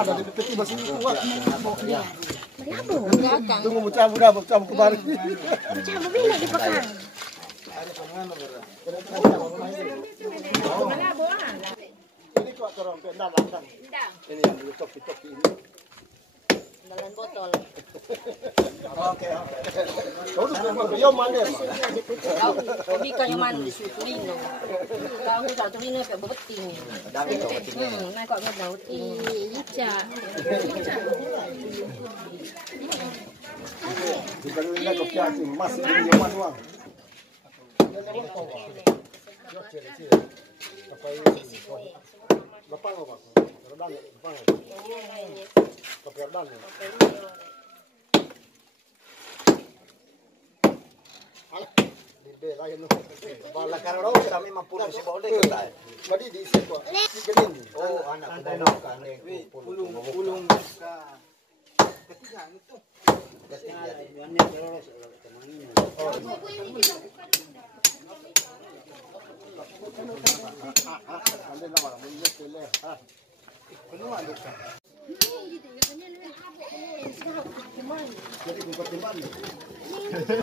Ada di peti masih kuat. Tunggu cabut kemarin. Cabut bila dipegang. Ini kok terang pendang. Ini yang di topi ini. Dalam botol. Oke. Kau tu yang mana? Kau ikan yang mana di Tulino. Kau tahu Tulino pakai beting. Nah kau nak tahu ica. Jika lu nak kopi asin, masih di yang mana? Apa ini? Lapang apa? Redang, lapang. Kopi redang. Di lain tu. Bala kararo kami mampu si boleh ke tak? Madi di situ. Di gelin. Oh, anak pendek kan ni. Pulung ka. Ketiga itu. Ketiga ini kararo kemana? Ande lawan, menjadi tele. Penuh ada kan. Jadi bukan timban.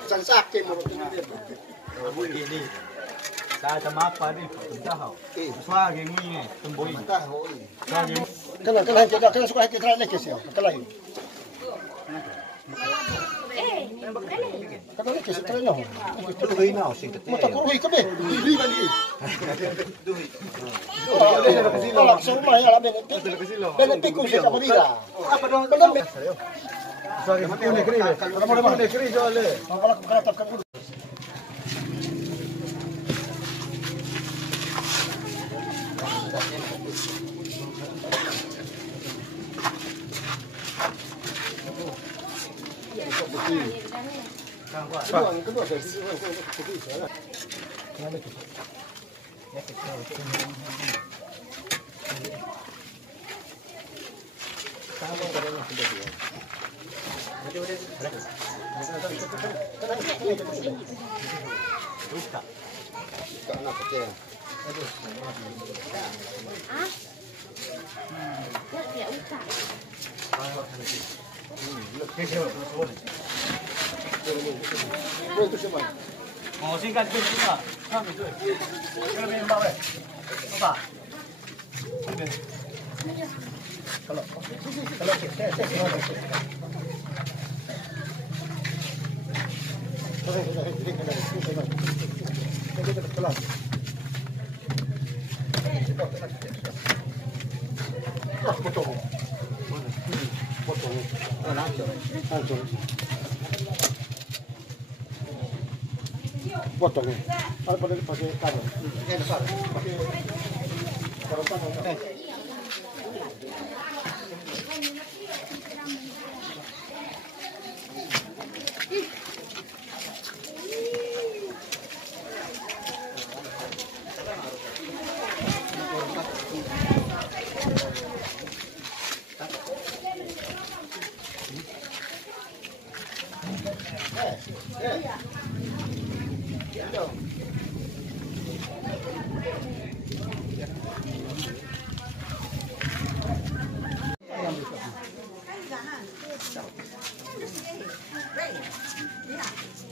Sang sakit menurut dia. Begini. Saya sama apa ni? Tahu. Suara gini ni, temboi. Tahu. Kalau suka hati terang lagi siapa? Kalau ini. Kalau lagi terangnya. Duhui now sing kete. Mata kuruhi kebe. Duhui lagi. Duhui. Kalau semua ya lah benar. Benar tikus siapa dia? Apa dong? Benar. Sorry, mati negeri. Kalau mau negeri jual le. Kalau tak kabur. Oh, singkat tu juga. Kami tu. Kalau main bawa. Apa? Kalau potong. Apa pada pakai karung? Pakai karung.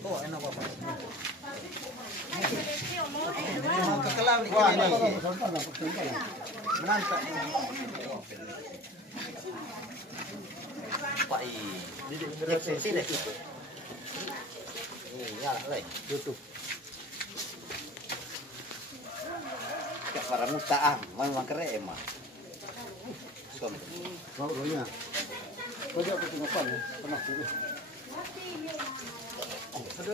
oh, enak apa? Kekelam ni ini. Menantak. Pak i. Sini. Ni ya, lai. YouTube. Kat para mutaang, memang keren mah. Suami. Kau rohnya. Kau dia aku tengok pan, pernah tu. Ada.